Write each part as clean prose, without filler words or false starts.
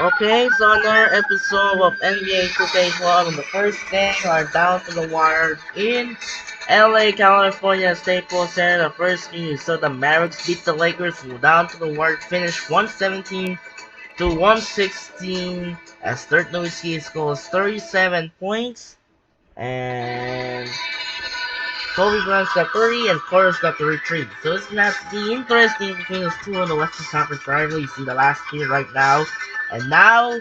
Okay, so another episode of NBA 2K12, and the first game are down to the wire in LA, California, Staples Center. The first game, you saw the Mavericks beat the Lakers down to the wire, finished 117 to 116 as Dirk Nowitzki scores 37 points, and Kobe Bryant's got 30 and Chorus got 33. So it's gonna have to be interesting between those two in the Western Conference rivalry. You see the last game right now. And now,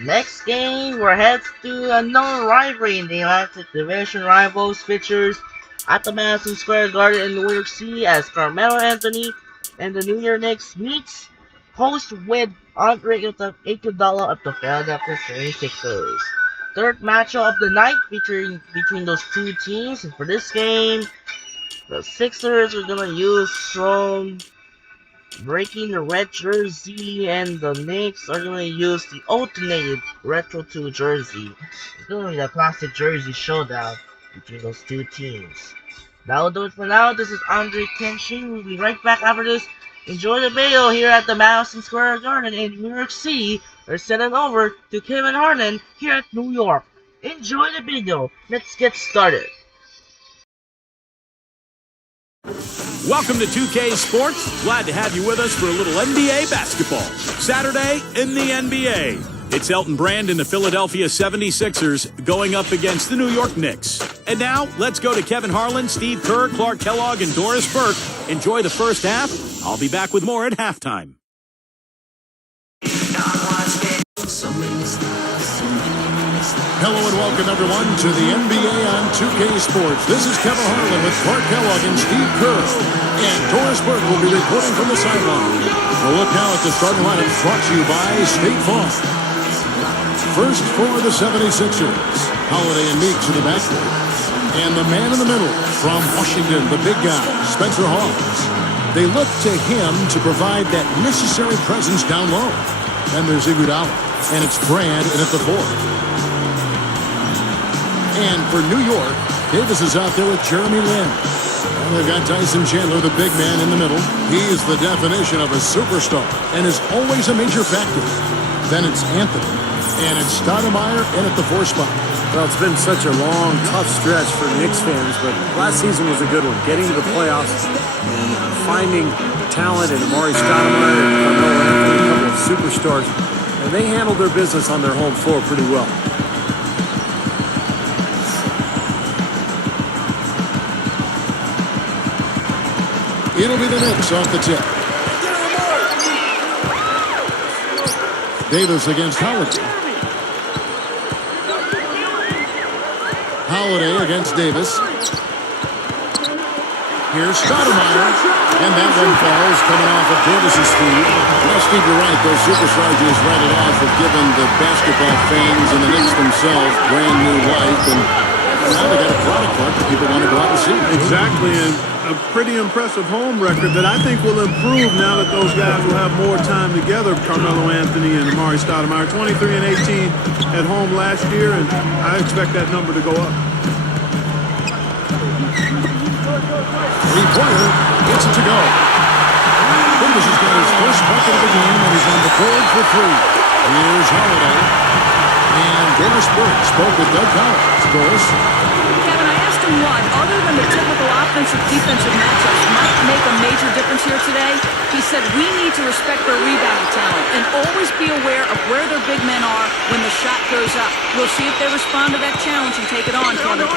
next game, we're headed to another rivalry in the Atlantic Division. Rivals features at the Madison Square Garden in New York City as Carmelo Anthony and the New York Knicks meets host with Andre Iguodala of the Philadelphia 76ers. Third matchup of the night featuring between those two teams. And for this game, the Sixers are gonna use strong breaking the red jersey, and the Knicks are gonna use the alternated Retro 2 jersey. It's gonna be the classic jersey showdown between those two teams. That'll do it for now. This is Andre Kenshin. We'll be right back after this. Enjoy the video here at the Madison Square Garden in New York City. We're sending over to Kevin Harlan here at New York. Enjoy the video. Let's get started. Welcome to 2K Sports. Glad to have you with us for a little NBA basketball. Saturday in the NBA. It's Elton Brand and the Philadelphia 76ers going up against the New York Knicks. And now, let's go to Kevin Harlan, Steve Kerr, Clark Kellogg, and Doris Burke. Enjoy the first half. I'll be back with more at halftime. Hello and welcome everyone to the NBA on 2K Sports. This is Kevin Harlan with Clark Kellogg and Steve Kerr. And Doris Burke will be reporting from the sideline. We'll look now at the starting lineup brought to you by State Farm. First for the 76ers, Holiday and Meeks in the backcourt. And the man in the middle from Washington, the big guy, Spencer Hawes. They look to him to provide that necessary presence down low. Then there's Iguodala, and it's Brand in at the 4. And for New York, Davis is out there with Jeremy Lin. And they've got Tyson Chandler, the big man, in the middle. He's the definition of a superstar and is always a major factor. Then it's Anthony, and it's Stoudemire in at the 4 spot. Well, it's been such a long, tough stretch for Knicks fans, but last season was a good one. Getting to the playoffs and finding talent in Amari Stoudemire and Carmelo Anthony, a couple of superstars. And they handled their business on their home floor pretty well. It'll be the Knicks off the tip. Davis against Holiday. Holiday against Davis. Here's Stoudemire. And that one falls coming off of Davis's feet. Well, Steve, you're right. Those superstars you just read it off have given the basketball fans and the Knicks themselves brand new life. And now they got a product that people want to go out and see. Exactly, and a pretty impressive home record that I think will improve now that those guys will have more time together. Carmelo Anthony and Amari Stoudemire, 23 and 18 at home last year, and I expect that number to go up. Three-pointer gets it to go. Davis has got his first bucket of the game, and he's on the board for 3. Here's Holiday. And Doris Burke spoke with Doug Collins. Doris? Kevin, I asked him what, other than the typical offensive-defensive matchups, might make a major difference here today. He said we need to respect their rebounding talent and always be aware of where their big men are when the shot goes up. We'll see if they respond to that challenge and take it on, Kevin.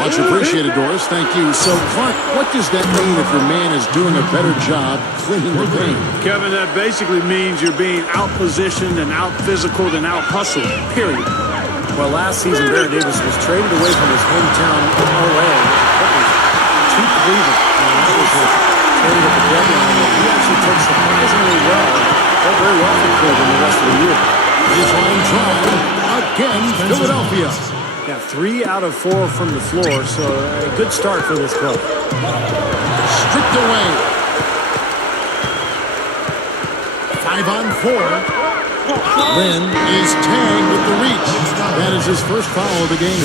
Much appreciated, Doris. Thank you. So, Clark, what does that mean if your man is doing a better job cleaning the paint? Kevin, that basically means you're being out-positioned and out-physicaled and out-hustled, period. Well, last season, Baron Davis was traded away from his hometown in L.A. to Cleveland. And that was his trade at the deadline. And he actually took surprisingly well. Did very well for Cleveland the rest of the year. Baseline drive again, Philadelphia. Yeah, 3 out of 4 from the floor, so a good start for this club. Stripped away. 5 on 4. Lynn is tagged with the reach. That is his first foul of the game.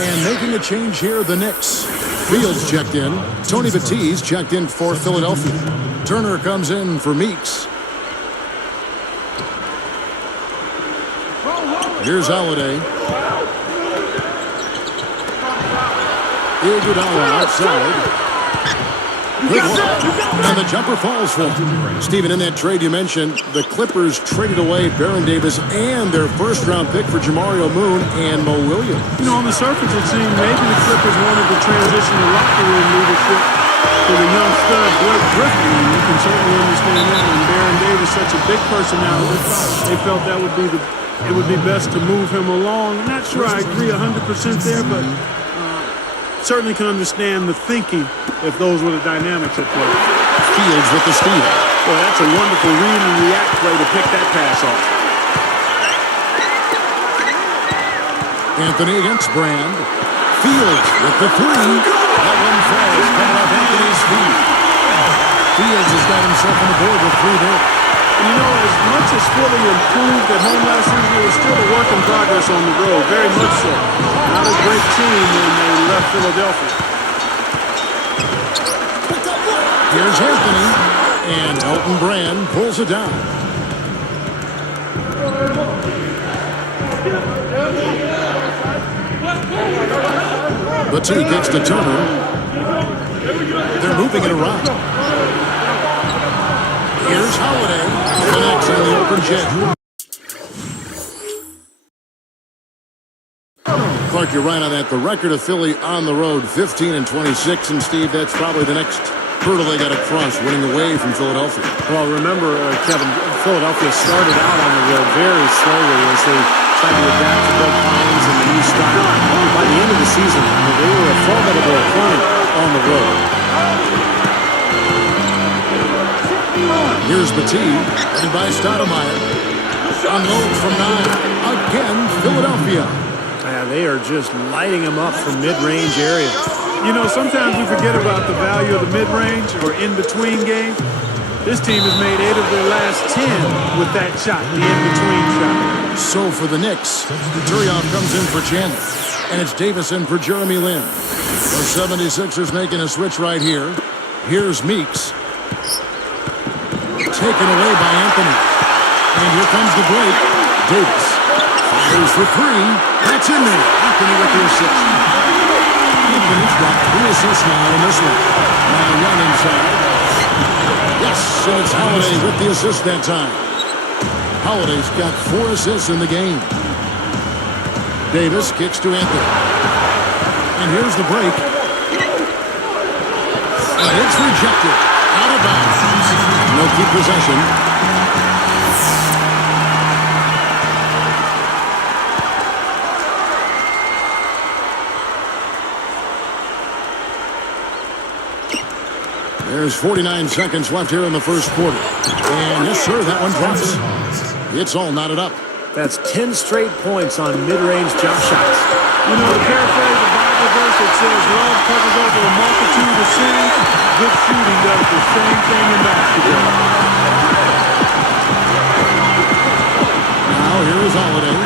And making a change here, the Knicks. Fields checked in. Tony Batiste checked in for Philadelphia. Turner comes in for Meeks. Here's Holiday. Iguodala outside. Good look. And the jumper falls for him. Steven, in that trade you mentioned, the Clippers traded away Baron Davis and their first-round pick for Jamario Moon and Mo Williams. You know, on the surface, it seemed maybe the Clippers wanted to transition the locker room leadership to the young stud Blake Griffin, and you can certainly understand that. When Baron Davis, such a big personality, they felt that would be best to move him along. I'm not sure I agree 100% there, but certainly can understand the thinking if those were the dynamics at play. Fields with the steal. Boy, that's a wonderful read and react play to pick that pass off. Anthony against Brand. Fields with the three. That one falls coming off Anthony's feet. Fields has got himself on the board with three there. And you know, as much as Philly improved at home last season, it was still a work in progress on the road, very much so. Not a great team when they left Philadelphia. Here's Anthony, and Elton Brand pulls it down. Batum gets to Turner. They're moving it around. Here's Holiday. Connects on the open jet. Clark, you're right on that. The record of Philly on the road, 15-26. And Steve, that's probably the next hurdle they got to cross, winning away from Philadelphia. Well, remember, Kevin, Philadelphia started out on the road very slowly as they tried to adapt to Doug Collins and the new style. By the end of the season, they were a formidable opponent on the road. Here's Batum, headed by Stoudemire. Unloads from 9. Again, Philadelphia. Yeah, they are just lighting them up from mid-range area. You know, sometimes we forget about the value of the mid-range or in-between game. This team has made 8 of their last 10 with that shot, the in-between shot. So for the Knicks, Turioff comes in for Chandler. And it's Davis in for Jeremy Lin. The 76ers making a switch right here. Here's Meeks. Taken away by Anthony. And here comes the break. Davis fires for 3. That's in there. Anthony with the assist. Anthony's got 3 assists now in this one. Now run inside. Yes, and it's Holiday with the assist that time. Holiday's got 4 assists in the game. Davis kicks to Anthony. And here's the break. And it's rejected. Out of bounds. No keep possession. There's 49 seconds left here in the first quarter. And yes, sir, that one drops. It's all knotted up. That's 10 straight points on mid-range jump shots. You know, to paraphrase the Bible verse that says, love covers over a multitude of sins. Good shooting does the same thing in basketball. Now here is Holiday.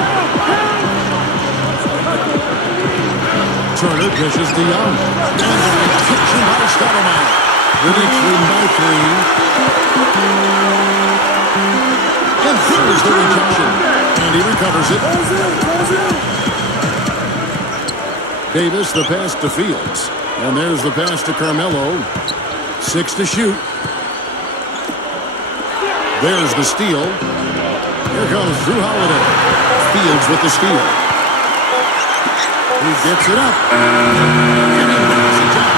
Turner dishes to Young. And the rejection by Stoudemire. The Knicks lead by 3. And there's the rejection. And he recovers it. Davis, the pass to Fields. And there's the pass to Carmelo. 6 to shoot. There's the steal. Here comes Drew Holiday. Fields with the steal. He gets it up. And he knocks it down.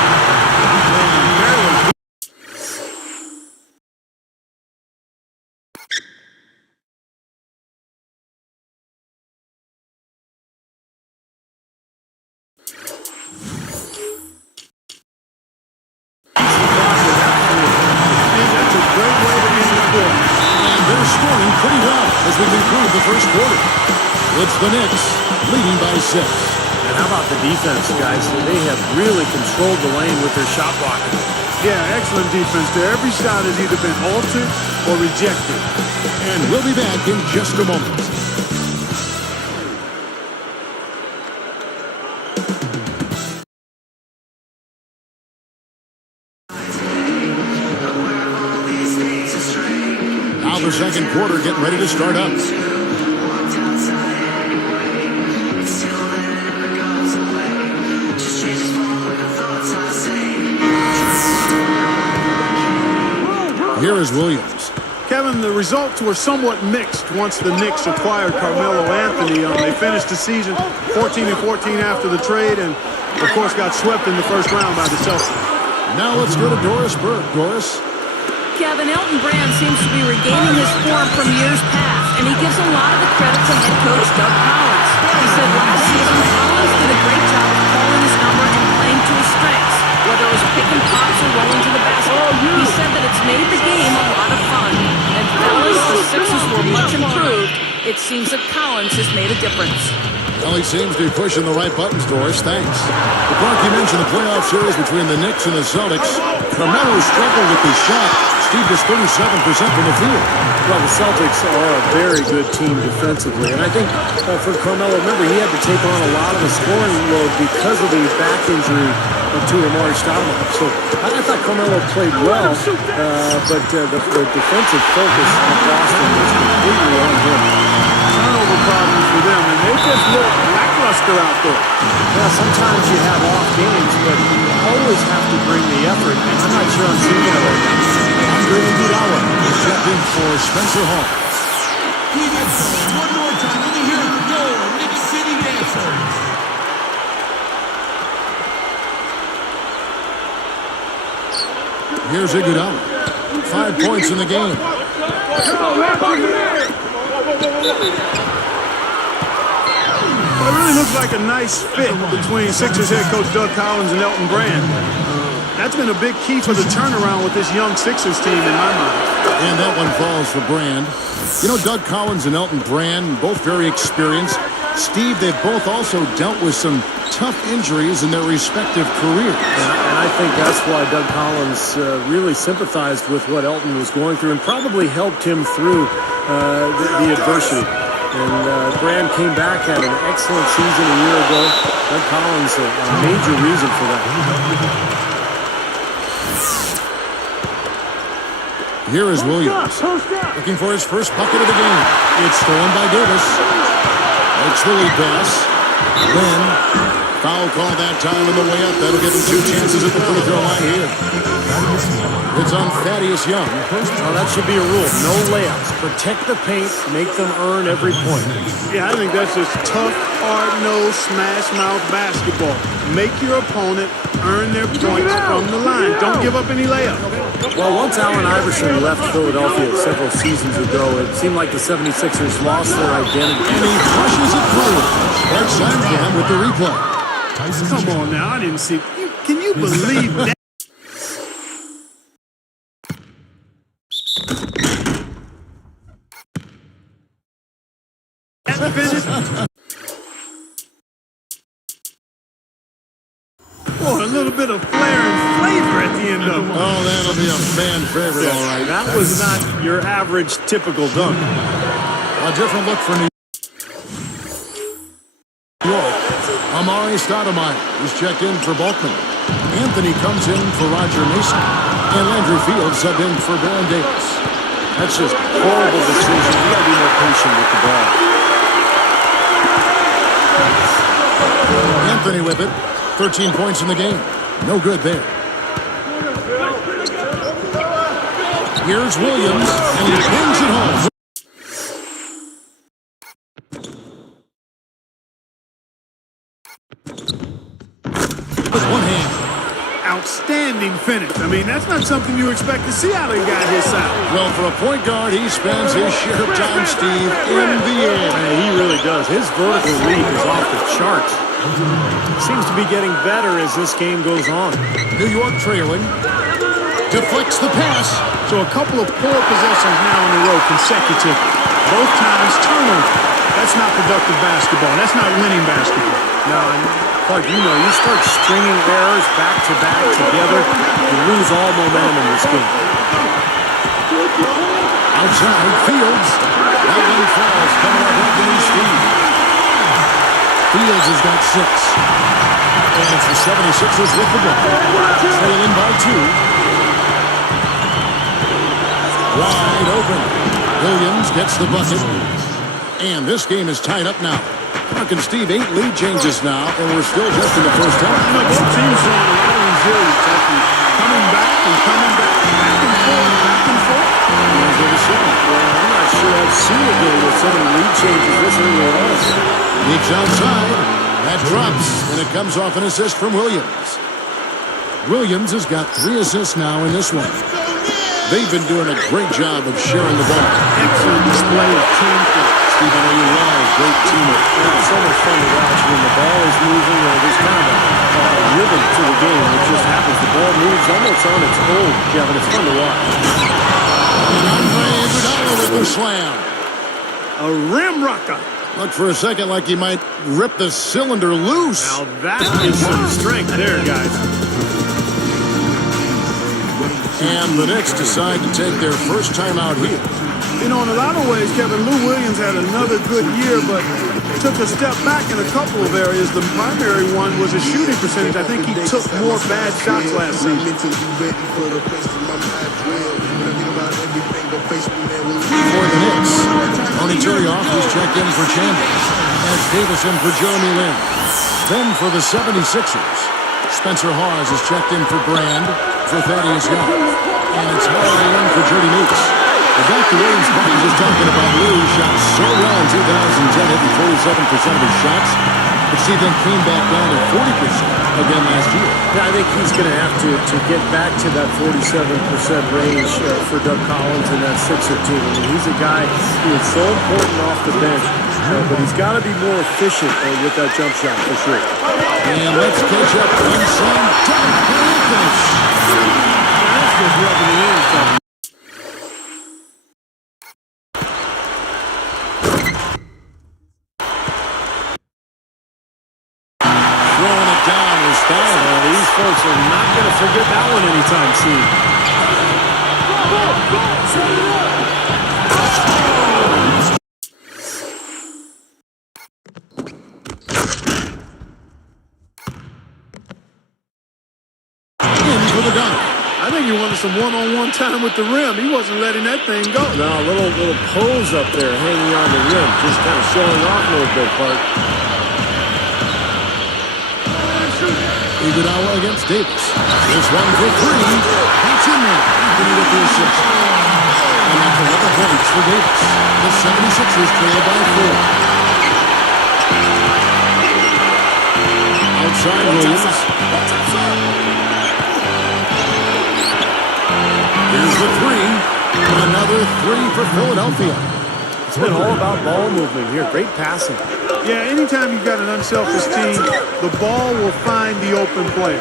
Scoring pretty well as we conclude the first quarter. It's the Knicks leading by 6. And how about the defense, guys? They have really controlled the lane with their shot blocking. Yeah, excellent defense there. Every shot has either been altered or rejected. And we'll be back in just a moment. The second quarter getting ready to start up. Here's Williams. Kevin, the results were somewhat mixed once the Knicks acquired Carmelo Anthony. They finished the season 14-14 after the trade and, of course, got swept in the first round by the Celtics. Now let's go to Doris Burke. Doris? Kevin, Elton Brand seems to be regaining his form from years past, and he gives a lot of the credit to head coach Doug Collins. He said last season Collins did a great job of calling his number and playing to his strengths, whether it was picking pops or rolling to the basket. He said that it's made the game a lot of fun. And fellas, the Sixers were much improved. It seems that Collins has made a difference. Well, he seems to be pushing the right buttons, Doris. Thanks. The Clark, you mentioned the playoff series between the Knicks and the Celtics. Carmelo struggled with his shot. Steve is 37% from the field. Well, the Celtics are a very good team defensively. And I think for Carmelo, remember, he had to take on a lot of the scoring load because of the back injury to Amari Stoudemire. So I thought Carmelo played well, but the defensive focus of Boston was completely on him. Turnover problems for them, and they just look lackluster out there. Yeah, sometimes you have off games, but you always have to bring the effort, and I'm not sure I'm seeing that right now. Andre Iguodala is checked in for Spencer Hall. One more time, let me hear it for your Knicks City Dancers. Here's Iguodala. 5 points in the game. Well, it really looks like a nice fit between Sixers head coach Doug Collins and Elton Brand. That's been a big key for the turnaround with this young Sixers team in my mind. And that one falls for Brand. You know, Doug Collins and Elton Brand, both very experienced. Steve, they've both also dealt with some tough injuries in their respective careers. And I think that's why Doug Collins really sympathized with what Elton was going through and probably helped him through the adversity. And Brand came back, had an excellent season a year ago. Doug Collins, a major reason for that. Here is Williams, looking for his first bucket of the game. It's stolen by Davis. Makes the lead pass. Then, foul call that time on the way up. That'll give him 2 chances at the free throw line here. It's on Thaddeus Young. Well, that should be a rule. No layups. Protect the paint. Make them earn every point. Yeah, I think that's just tough, hard-nosed, smash-mouth basketball. Make your opponent earn their points from the line. Don't give up any layups. Well, once Allen Iverson left Philadelphia several seasons ago, it seemed like the 76ers lost their identity. And he flushes it through. That's Simon with the replay. Come on now, I didn't see. Can you believe that? Boy, a little bit of flair and flavor at the end of it. Oh, that'll be a fan favorite, all right. That was not your average, typical dunk. A different look for New York. Amari Stoudemire is checked in for Bulkman. Anthony comes in for Roger Mason. And Landry Fields subbed in for Baron Davis. That's just horrible decision. You got to be more patient with the ball. Anthony with it. 13 points in the game. No good there. Here's Williams, and he pins it home. With one hand. Outstanding finish. I mean, that's not something you expect to see out of a guy his size. Well, for a point guard, he spends his share of time, Steve, in the air. Man, he really does. His vertical leap is off the charts. Seems to be getting better as this game goes on. New York trailing. Deflects the pass. So a couple of poor possessions now in a row consecutively. Both times turnover. That's not productive basketball. That's not winning basketball. No, Clark, you know, you start stringing errors back-to-back together, you lose all momentum in this game. Outside, Fields. That one falls coming up Anthony Steve. Fields has got 6. And it's the 76ers with the ball. Trailing by 2. Wide open. Williams gets the bucket. And this game is tied up now. Clark and Steve, 8 lead changes now, and we're still just in the first half. You know, both teams showing a lot of resilience. Coming back and coming back and forth, back and forth. himself. Well, I'm not sure I've seen a game with so many lead changes this early on. Knicks outside. That drops, and it comes off an assist from Williams. Williams has got 3 assists now in this one. They've been doing a great job of sharing the ball. Excellent display of teamwork. Steve, I know you love great teamwork. It's so much fun to watch when the ball is moving. There's kind of a rhythm to the game. It just happens. The ball moves almost on its own, Kevin. It's fun to watch. And Andre Iguodala with the slam. A rim rocker. Looked for a second like he might rip the cylinder loose. Now that is some strength there, guys. And the Knicks decide to take their first time out here. You know, in a lot of ways, Kevin, Lou Williams had another good year, but took a step back in a couple of areas. The primary one was his shooting percentage. I think he took more bad shots last season. For the Knicks, Tony Turioff has checked in for Chandler, as Davis in for Jeremy Lin. Then for the 76ers, Spencer Hawes has checked in for Brand, for Thaddeus Young. And it's Harley in for Jordy Meeks. Back to Williams, Mark was just talking about Lou shot so well in 2010, hitting 47% of his shots, but Steve then came back down to 40% again last year. Yeah, I think he's going to have to get back to that 47% range for Doug Collins and that Sixer team. I mean, he's a guy who is so important off the bench, but he's got to be more efficient with that jump shot for sure. And let's catch up on some Memphis. That's just rubbing it in, Kevin. These folks are not going to forget that one anytime soon. In for the dunk. I think he wanted some one-on-one time with the rim. He wasn't letting that thing go. No, a little pose up there hanging on the rim. Just kind of showing off a little bit, Clark. Iguodala against Davis. This one for 3. That's in there. Anthony with the assist. And that's 11 points for Davis. The 76ers trail by 4. Outside Williams. Here's the 3. Another 3 for Philadelphia. It's been all about ball movement here. Great passing. Yeah, anytime you've got an unselfish team, the ball will find the open player.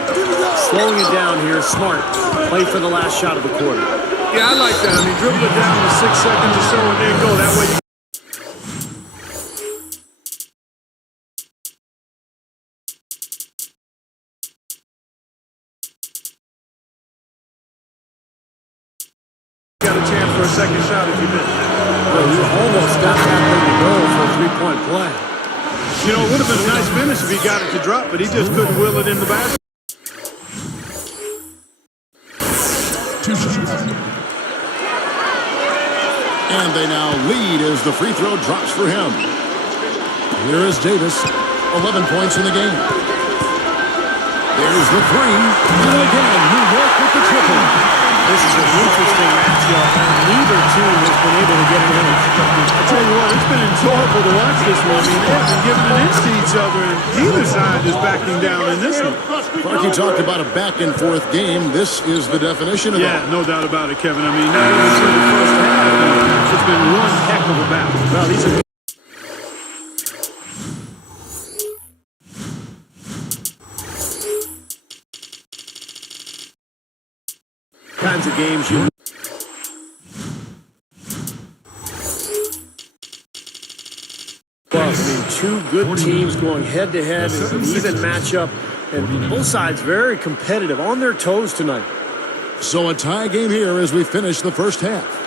Slowing it down here, smart. Play for the last shot of the quarter. Yeah, I like that. I mean, dribble it down to 6 seconds or so and then go. That way you... got a chance for a second shot if you miss. Well, you almost got that thing to go for a three-point play. You know, it would have been a nice finish if he got it to drop, but he just couldn't will it in the basket. And they now lead as the free throw drops for him. Here is Davis, 11 points in the game. There's the 3. And again, New York with the triple. This is an interesting matchup, and neither team has been able to get an edge. I tell you what, it's been enjoyable to watch this one. I mean, they have been giving an inch to each other, and neither side is backing down in this one. Clark, you talked about a back-and-forth game. This is the definition of that. Yeah, no doubt about it, Kevin. I mean, not even through the first half, it's been one heck of a battle. Well, these are kinds of games you... Well, I mean, two good teams going head-to-head. It's an even matchup, and both sides very competitive, on their toes tonight. So a tie game here as we finish the first half.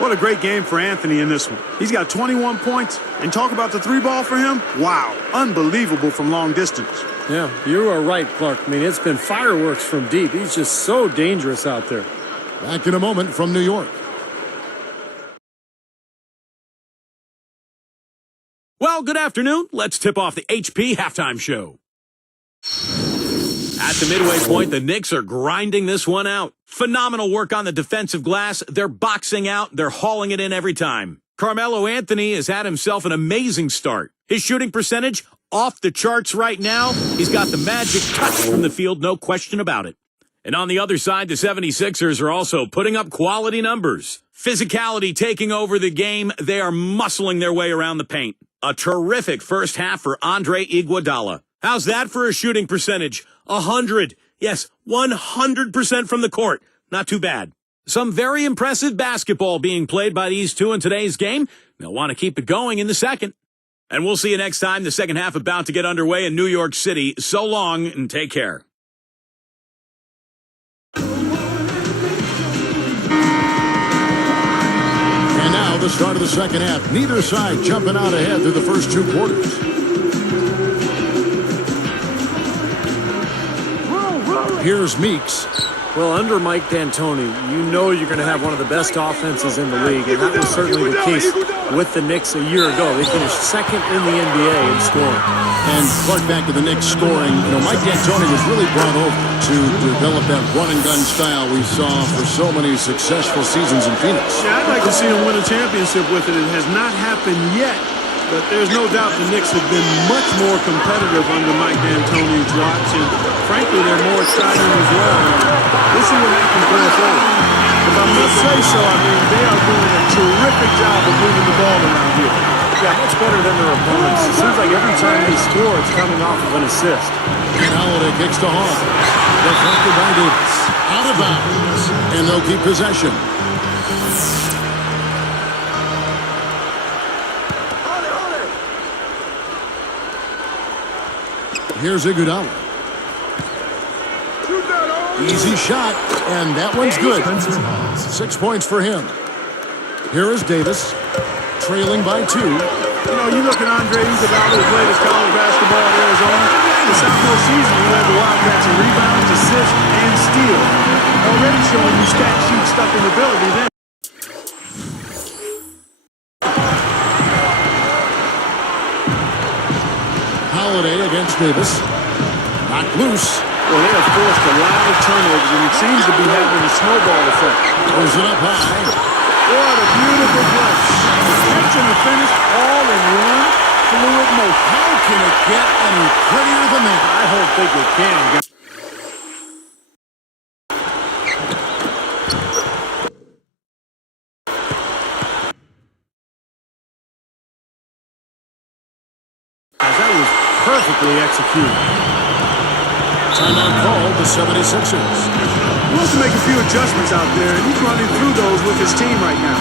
What a great game for Anthony in this one. He's got 21 points, and talk about the 3-ball for him. Wow, unbelievable from long distance. Yeah, you are right, Clark. I mean, it's been fireworks from deep. He's just so dangerous out there. Back in a moment from New York. Well, good afternoon. Let's tip off the HP halftime show. At the midway point, the Knicks are grinding this one out. Phenomenal work on the defensive glass. They're boxing out. They're hauling it in every time. Carmelo Anthony has had himself an amazing start. His shooting percentage off the charts right now. He's got the magic touch from the field, no question about it. And on the other side, the 76ers are also putting up quality numbers. Physicality taking over the game. They are muscling their way around the paint. A terrific first half for Andre Iguodala. How's that for a shooting percentage? 100. Yes, 100% from the court. Not too bad. Some very impressive basketball being played by these two in today's game. They'll want to keep it going in the second. And we'll see you next time. The second half about to get underway in New York City. So long and take care. And now the start of the second half. Neither side jumping out ahead through the first two quarters. Here's Meeks. Well, under Mike D'Antoni, you know you're going to have one of the best offenses in the league, and that was certainly the case with the Knicks a year ago. They finished second in the NBA in scoring. And Clark, back to the Knicks scoring. You know, Mike D'Antoni was really brought over to develop that run-and-gun style we saw for so many successful seasons in Phoenix. Yeah, I'd like to see him win a championship with it. It has not happened yet, but there's no doubt the Knicks have been much more competitive under Mike D'Antoni's watch, and frankly, they're more exciting as well. We'll see what happens going forward. If I must say so, I mean, they are doing a terrific job of moving the ball around here. Yeah, much better than their opponents. It seems like every time they score, it's coming off of an assist. And Holiday kicks to Hall. Deflected by Davis. Out of bounds. And they'll keep possession. Here's Iguodala. Easy shot, and that one's good. 6 points for him. Here is Davis, trailing by 2. You know, you look at Andre Iguodala, who played his college basketball at Arizona. The sophomore season, he led the Wildcats in rebounds, assists, and steals. Already showing you stat sheet stuffing ability then. Holiday against Davis. Knocked loose. Well, they have forced a lot of turnovers, and it seems to be having a snowball effect. Throws it up high. What a beautiful play. The catch and the finish all in one fluid motion. How can it get any prettier than that? I don't think it can. That was perfectly executed. Timeout called the 76ers. He wants to make a few adjustments out there, and he's running through those with his team right now.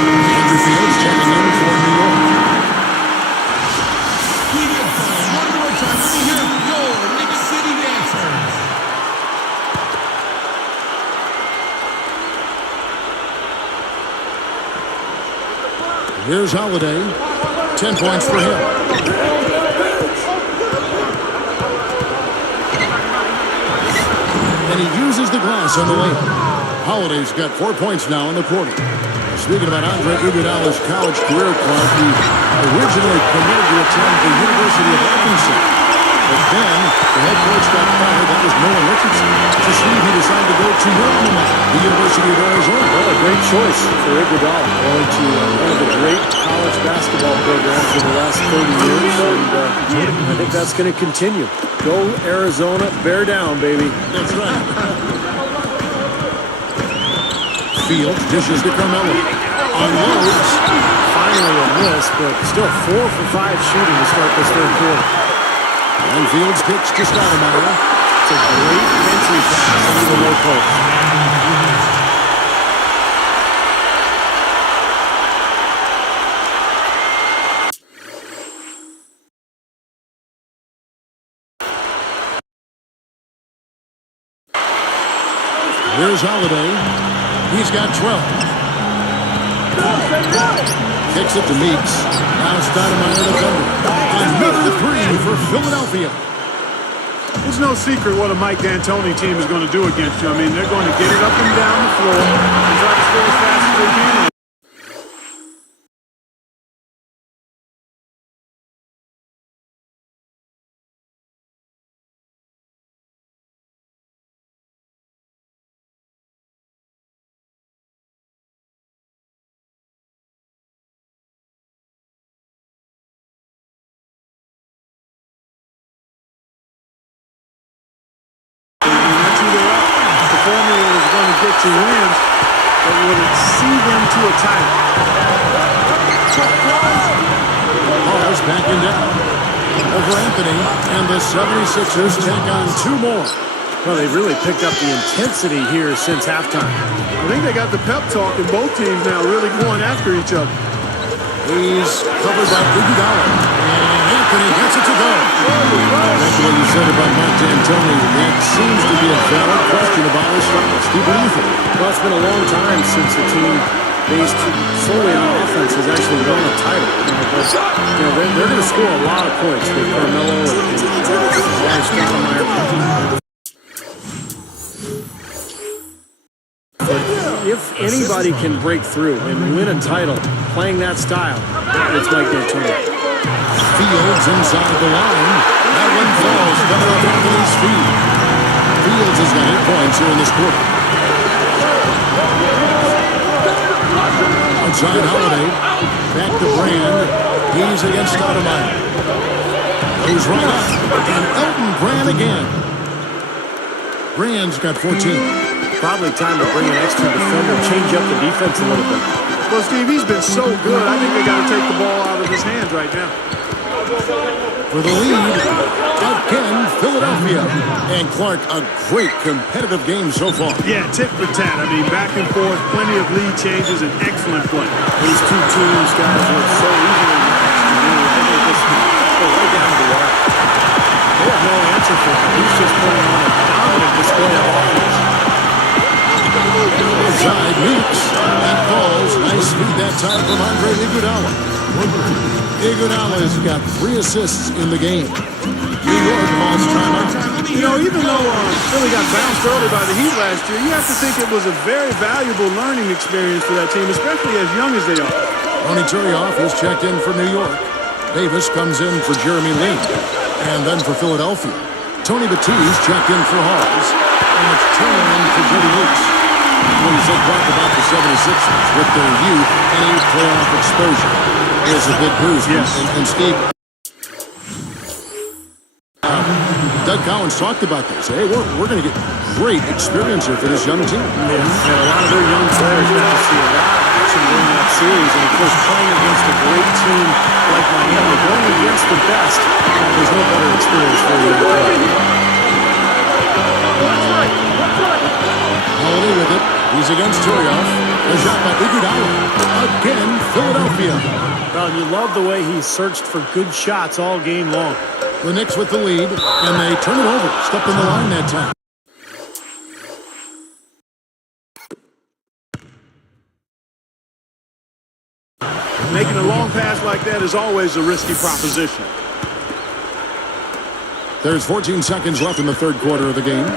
Andrew Fields checking in for New York. One more time. Let me hear it from your Knicks City Dancers. Here's Holiday. 10 points for him. And he uses the glass on the lane. Holiday's got 4 points now in the quarter. Speaking about Andre Iguodala's college career, Clark, he originally committed to attend the University of Arkansas. But then the head coach got fired. That was Nolan Richardson. Just see he decided to go to your alma mater, the University of Arizona. Well, a great choice for Iguodala. Going to one of the great college basketball programs in the last 30 years. And I think that's going to continue. Go Arizona, bear down, baby. That's right. Field dishes to Carmelo. Unloads. Finally a miss, but still 4 for 5 shooting to start this third quarter. And Fields kicks to Stoudemire. It's a great entry pass into the low post. Here's Holiday. He's got 12. Kicks it to Meeks. Now Stoudemire to Thunder. Another 3 for Philadelphia. It's no secret what a Mike D'Antoni team is going to do against you. I mean, they're going to get it up and down the floor and try to score as fast as they can. formula was going to get you wins, but will it see them to a title? Hall's backing down over Anthony, and the 76ers take on 2 more. Well, they've really picked up the intensity here since halftime. I think they got the pep talk in both teams now, really going after each other. He's covered by Iguodala, and Anthony gets it to go. That's what you said about Mike D'Antoni. That seems to be a valid question about his styles. Steve, what do you think? Well, it's been a long time since a team based solely on offense has actually won a title. But they're going to score a lot of points with Carmelo and Stoudemire. If anybody can break through and win a title playing that style, it's Mike D'Antoni. Fields inside the line. That one falls coming up Anthony's feet. Fields has got 8 points here in this quarter. Outside Holiday. Back to Brand. He's against Stoudemire. Goes right up. And Elton Brand again. Brand's got 14. Probably time to bring an extra defender, change up the defense a little bit. Well, Steve, he's been so good. I think they got to take the ball out of his hands right now. For the lead, again, Philadelphia. And Clark, a great competitive game so far. Yeah, tit for tat. I mean, back and forth, plenty of lead changes, and excellent play. These two teams, guys, look so evenly matched to me. I think this go right down to the wire. They have no answer for him. He's just putting on a dominant display of offense. Inside Meeks. That falls. Nice feed that time from Andre Iguodala. Iguodala's got 3 assists in the game. New York calls timeout. You know, even though Philly got bounced early by the Heat last year, you have to think it was a very valuable learning experience for that team, especially as young as they are. Tony Turioff is checked in for New York. Davis comes in for Jeremy Lin. And then for Philadelphia, Tony Batiste checked in for Halls. And it's turn for Jody Lewis. When you said talk about the 76ers with their youth, any playoff exposure is a big boost. Yes. And Steve, Doug Collins talked about this. Hey, we're going to get great experience here for this young team. Yeah, and a lot of their young players got to see a lot of action during that series. And, of course, playing against a great team like Miami, going against the best, there's no better experience for you. Holiday with it. He's against Turioff. A shot by Iguodala. Again, Philadelphia. Well, you love the way he searched for good shots all game long. The Knicks with the lead, and they turn it over. Step in the line that time. Making a long pass like that is always a risky proposition. There's 14 seconds left in the third quarter of the game.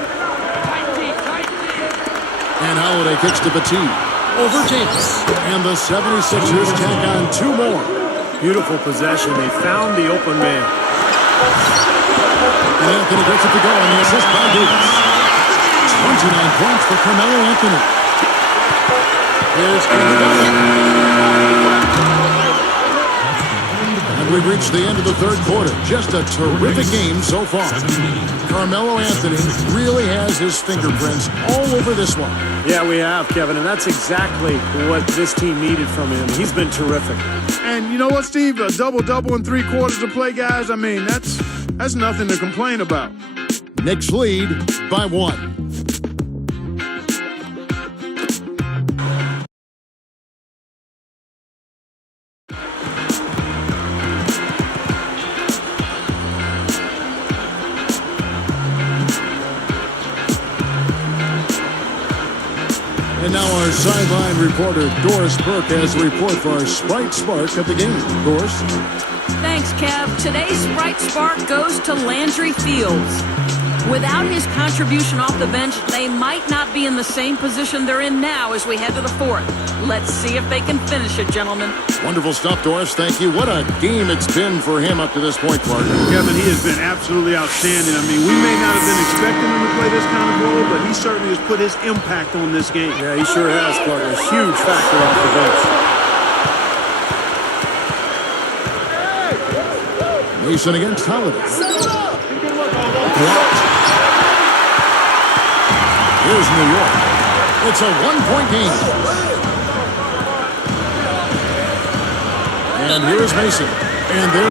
And Holiday kicks to Batiste. Over Davis. And the 76ers take on 2 more. Beautiful possession. They found the open man. And Anthony gets it to go on the assist by Davis. 29 points for Carmelo Anthony. Here's Iguodala. And we've reached the end of the third quarter. Just a terrific game so far. Carmelo Anthony really has his fingerprints all over this one. Yeah, we have, Kevin, and that's exactly what this team needed from him. He's been terrific. And you know what, Steve? A double-double in 3 quarters to play, guys. I mean, that's nothing to complain about. Knicks lead by 1. And now our sideline reporter, Doris Burke, has a report for our Sprite Spark of the game. Doris? Thanks, Kev. Today's Sprite Spark goes to Landry Fields. Without his contribution off the bench, they might not be in the same position they're in now as we head to the fourth. Let's see if they can finish it, gentlemen. Wonderful stuff, Doris. Thank you. What a game it's been for him up to this point, Clark. Kevin, he has been absolutely outstanding. I mean, we may not have been expecting him to play this kind of role, but he certainly has put his impact on this game. Yeah, he sure has, Clark. A huge factor off the bench. Mason against Holiday. Blocked. Here's New York. It's a one-point game. And here's Mason. And there.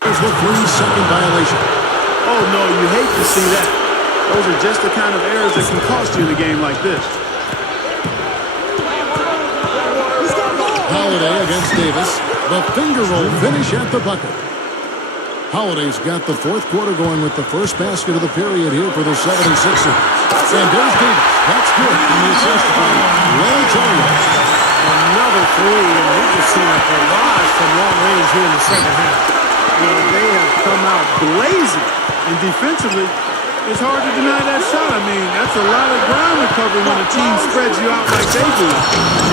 There's the 3-second violation. Oh, no, you hate to see that. Those are just the kind of errors that can cost you in a game like this. Holiday against Davis. The finger roll finish at the bucket. Holiday's got the fourth quarter going with the first basket of the period here for the 76ers. And there's Davis. That's good. And the assist from Larry. Another three, and we've just seen a barrage from long range here in the second half. They have come out blazing, and defensively, it's hard to deny that shot. I mean, that's a lot of ground to cover when a team spreads you out like they do.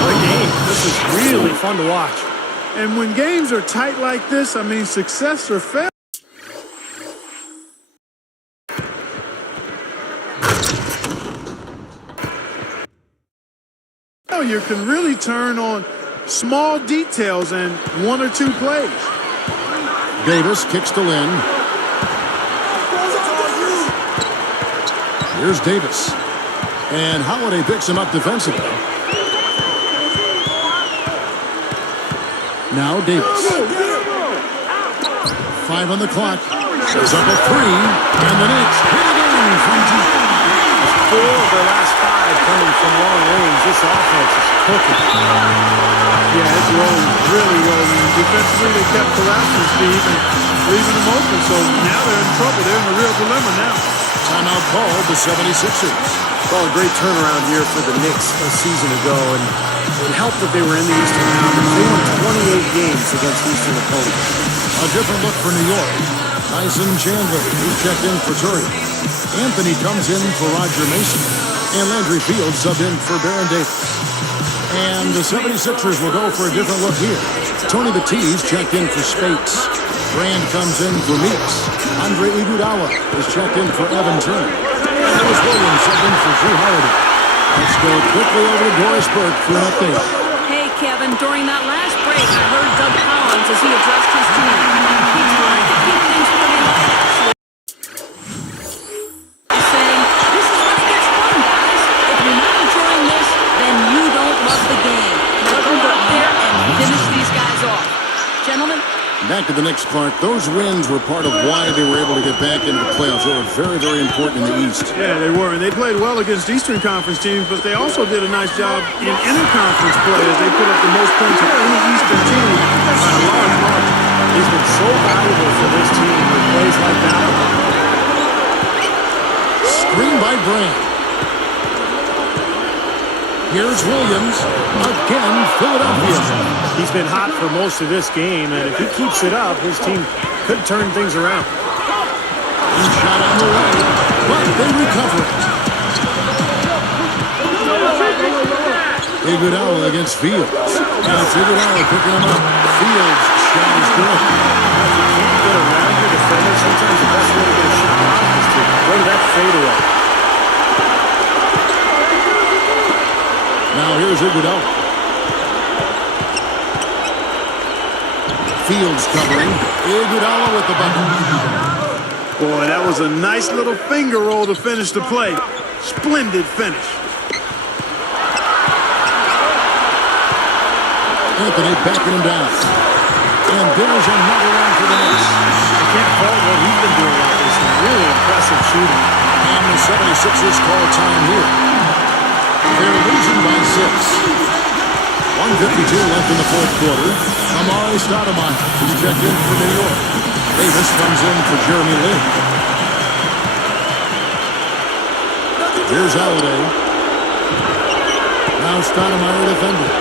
What a game. This is really fun to watch. And when games are tight like this, I mean, success or failure. Failure can really turn on small details and one or two plays. Davis kicks to Lynn. Here's Davis. And Holiday picks him up defensively. Now Davis. 5 on the clock. Goes up a 3. And the Knicks hit it in from deep. 4 of their last 5 coming from long range. This offense is cooking. Yeah, it's rolling, really rolling. Defensively, they kept collapsing, Steve, and leaving them open. So now they're in trouble. They're in a real dilemma now. Timeout called the 76ers. Well, a great turnaround year for the Knicks a season ago, and it helped that they were in the Eastern Conference. They won 28 games against Eastern opponents. A different look for New York. Tyson Chandler, who's checked in for Curry. Anthony comes in for Roger Mason. And Landry Fields subbed in for Baron Davis. And the 76ers will go for a different look here. Tony Batiste checked in for Spates. Brand comes in for Meeks. Andre Iguodala is checked in for Evan Turner. And Lewis Williams subbed in for Drew Holiday. Let's go quickly over to Doris Burke for an update. Hey, Kevin, during that last break, I heard Doug Collins as he addressed his team. He tried to keep things pretty light, actually. Saying, this is when it gets fun, guys. If you're not enjoying this, then you don't love the game. Now go out there and finish these guys off. Gentlemen? Back to the Knicks, Clark. Those wins were part of why they were able to get back into the playoffs. They were very, very important in the East. Yeah, they were, and they played well against Eastern Conference teams, but they also did a nice job in interconference play as they put up the most points of any Eastern team by a large margin. He's been so valuable for this team with plays like that. Screen by Brand. Here's Williams. Again, Philadelphia. He's been hot for most of this game, and if he keeps it up, his team could turn things around. One shot on the way, but they recover it. Iguodala against Fields. And it's Iguodala picking him up. Fields' shot is good. If you can't get around your defender, sometimes the best way to get a shot off is to go to that fadeaway. Now here's Iguodala. Fields covering. Iguodala with the bucket. Boy, that was a nice little finger roll to finish the play. Splendid finish. Anthony backing him down. And there's another one for the Knicks. You can't fault what he's been doing like this. Really impressive shooting. And the 76ers call time here. They're losing by 6. 1:52 left in the fourth quarter. Amari Stoudemire is checked in for New York. Davis comes in for Jeremy Lin. Here's Holiday. Now Stoudemire defending.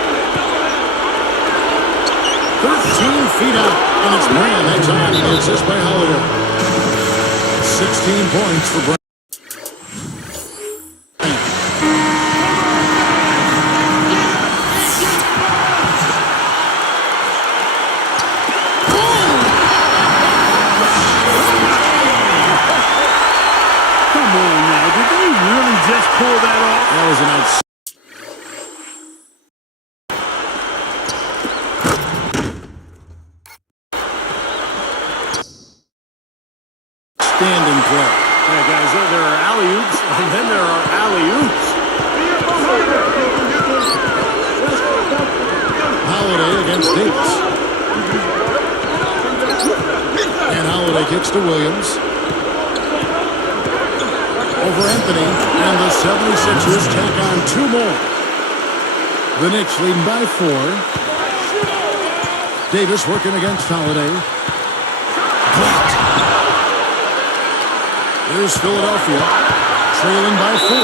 13 feet out, and it's Brand that time. And the assist by Holiday. 16 points for Brand. Just pull that off. That was an outstanding. play. Yeah, guys, there are alley-oops, and then there are alley-oops. Holiday against Davis. And Holiday kicks to Williams. Over Anthony. And the 76ers take on 2 more. The Knicks leading by 4. Davis working against Holiday. Blocked. Here's Philadelphia. Trailing by 4.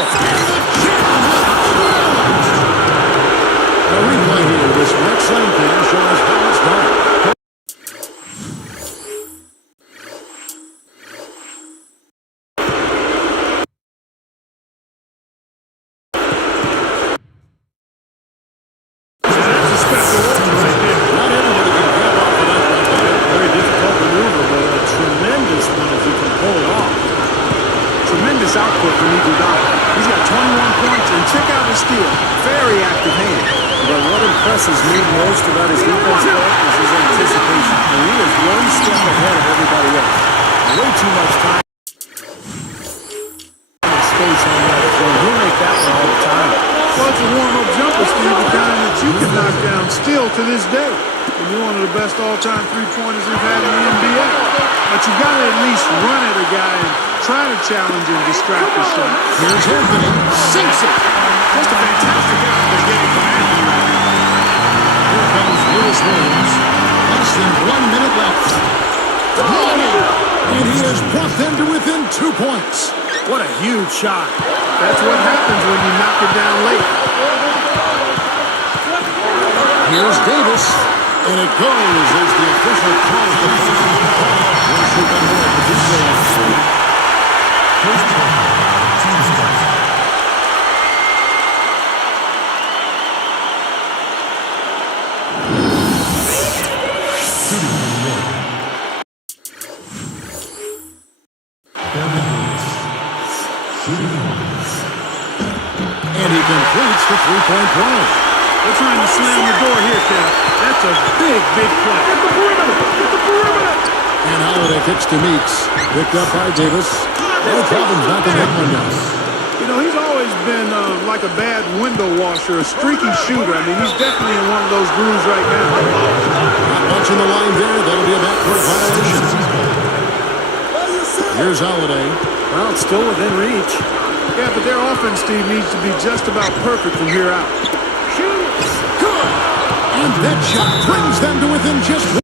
A replay here. This next slam thing shows how it's done. Output from Iguodala. He's got 21 points, and check out his steal. Very active hand. But what impresses me most about his defense is his anticipation. And he is one step ahead of everybody else. Way too much time and space on that floor. He'll make that one all the time. Well, it's a warm-up jumper, Steve, the kind that you can knock down still to this day. And you're one of the best all-time three-pointers we've had in the NBA. But you've got to at least run at a guy and try to challenge and distract the shot. Here's Anthony. Sinks it. Just a fantastic effort they're getting from Anthony right now. Here comes Lewis Williams. Less than 1 minute left. Running. And he has brought them to within 2 points. What a huge shot. That's what happens when you knock it down late. Here's Davis. And it goes as the official calls the foul. We'll see one more at the detail. And he completes the three-point play. They're trying to slam the door here, Kev. That's a big, big play. At the perimeter! At the perimeter! And Holiday kicks to Meeks. Picked up by Davis. No problems knocking that one down. You know, he's always been like a bad window washer, a streaky shooter. I mean, he's definitely in one of those grooves right now. Not much in the line there. That'll be a backcourt violation. Here's Holiday. Well, it's still within reach. Yeah, but their offense, Steve, needs to be just about perfect from here out. Good. And that shot brings them to within just 1.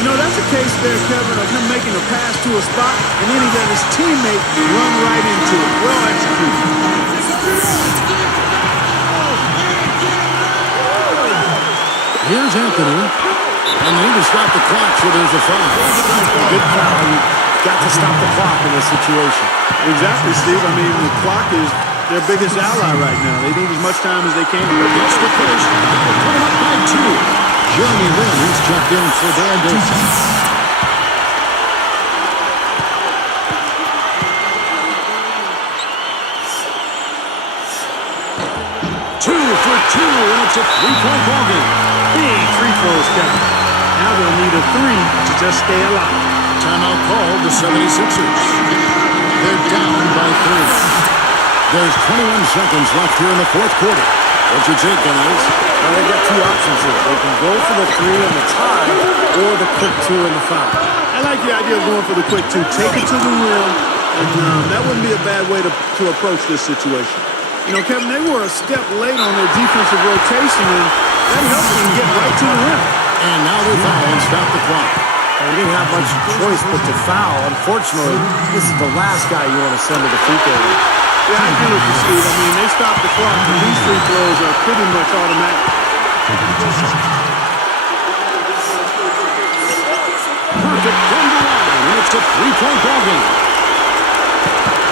You know, that's a case there, Kevin, of him making a pass to a spot, and then he let his teammate run right into it. Well executed. Here's Anthony. And they need to stop the clock, so there's a foul. Good foul. You've got to stop the clock in this situation. Exactly, Steve. I mean, the clock is their biggest ally right now. They need as much time as they can. Gets the finish. They're putting up by 2. Jeremy Lin, he's checked in for Dan Davis. Two for 2, and it's a three-point ballgame. Big free throws, Kevin. Now they'll need a 3 to just stay alive. Timeout called the 76ers. They're down by 3. There's 21 seconds left here in the fourth quarter. What's your take, guys? Well, they've got 2 options here. They can go for the 3 and the tie, or the quick 2 and the foul. I like the idea of going for the quick 2. Take it to the rim, and that wouldn't be a bad way to approach this situation. You know, Kevin, they were a step late on their defensive rotation, and that helped them get right to the rim. And now they foul and stop the clock. Well, we didn't have much choice but to foul. Unfortunately, this is the last guy you want to send to the free throw line. Yeah, I agree with you, Steve. I mean, they stopped the clock, and these free throws are pretty much automatic. Perfect from the line, and it's a three-point ballgame.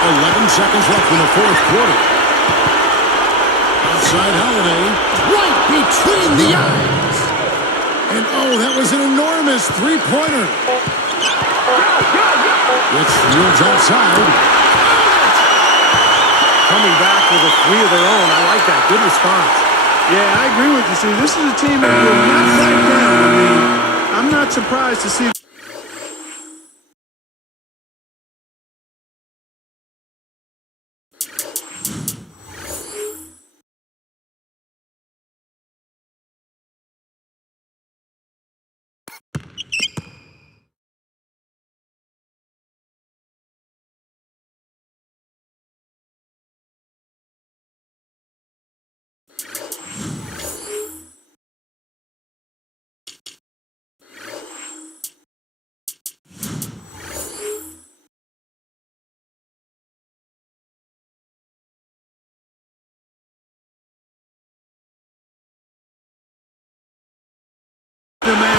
11 seconds left in the fourth quarter. Outside Holiday, right between the eyes. And oh, that was an enormous three-pointer. It's Fields outside. Coming back with a 3 of their own. I like that. Good response. Yeah, I agree with you, Steve. This is a team that will not back down. I mean, I'm not surprised to see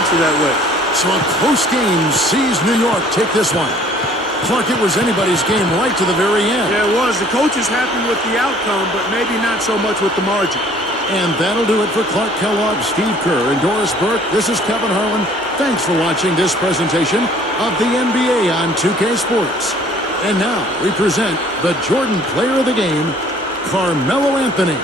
answer that way. So a close game sees New York take this one. Clark, it was anybody's game right to the very end. Yeah, it was. The coach is happy with the outcome, but maybe not so much with the margin. And that'll do it for Clark Kellogg, Steve Kerr, and Doris Burke. This is Kevin Harlan. Thanks for watching this presentation of the NBA on 2K Sports. And now we present the Jordan Player of the Game, Carmelo Anthony.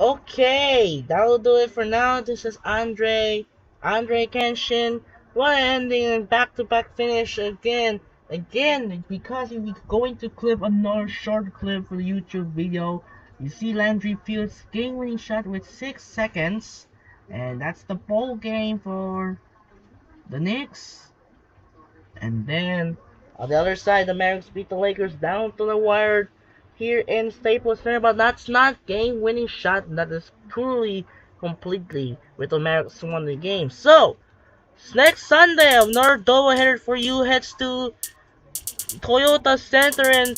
Okay, that'll do it for now. This is Andre Kenshin. One ending and back-to-back finish again, because we're going to clip another short clip for the YouTube video. You see Landry Fields game-winning shot with 6 seconds, and that's the ball game for the Knicks. And then on the other side, the Mavericks beat the Lakers down to the wire here in Staples Center, but that's not game-winning shot. That is truly, completely with the Mavericks won the game. So next Sunday, another doubleheader for you heads to Toyota Center in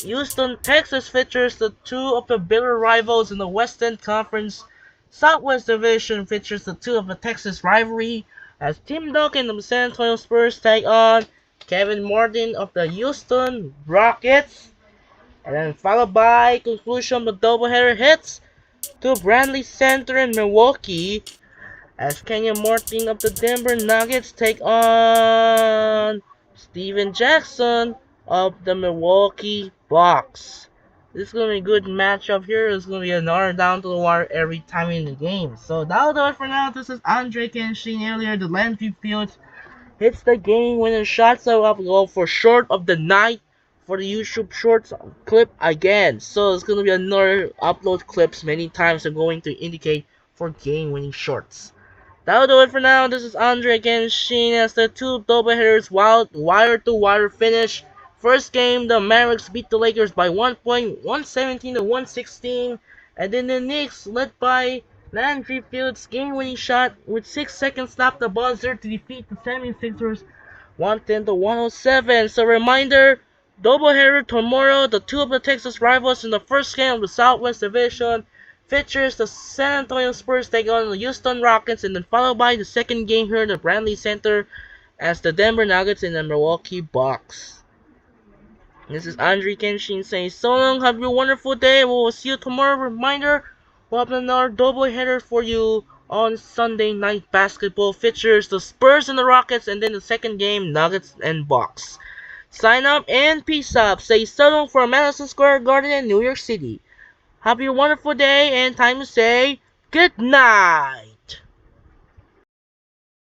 Houston, Texas features the two of the bitter rivals in the Western Conference. Southwest Division features the two of the Texas rivalry as Tim Duncan of the San Antonio Spurs take on Kevin Martin of the Houston Rockets. And then followed by conclusion of the doubleheader hits to Brantley Center in Milwaukee as Kenyon Martin of the Denver Nuggets take on Steven Jackson of the Milwaukee Bucks. This is going to be a good matchup here. It's going to be another down to the wire every time in the game. So that'll do it for now. This is Andre Kenshin earlier. The Landry Fields hits the game winning shot. So I'll go for short of the night for the YouTube shorts clip again. So it's going to be another upload clips many times. I'm going to indicate for game winning shorts. That'll do it for now. This is Andre against Sheen as the two doubleheaders wire-to-wire finish. First game, the Mavericks beat the Lakers by 1 point, 117 to 116. And then the Knicks, led by Landry Fields' game-winning shot with 6 seconds left the buzzer to defeat the 76ers 110 to 107. So reminder, doubleheader tomorrow. The two of the Texas rivals in the first game of the Southwest Division features the San Antonio Spurs take on the Houston Rockets, and then followed by the second game here in the Brantley Center as the Denver Nuggets and the Milwaukee Bucks. This is Andre Kenshin saying so long, have a wonderful day, we will see you tomorrow. Reminder, we'll have another doubleheader for you on Sunday Night Basketball. Features the Spurs and the Rockets, and then the second game, Nuggets and Bucks. Sign up and peace out. Say so long from Madison Square Garden in New York City. Have a wonderful day and time to say good night.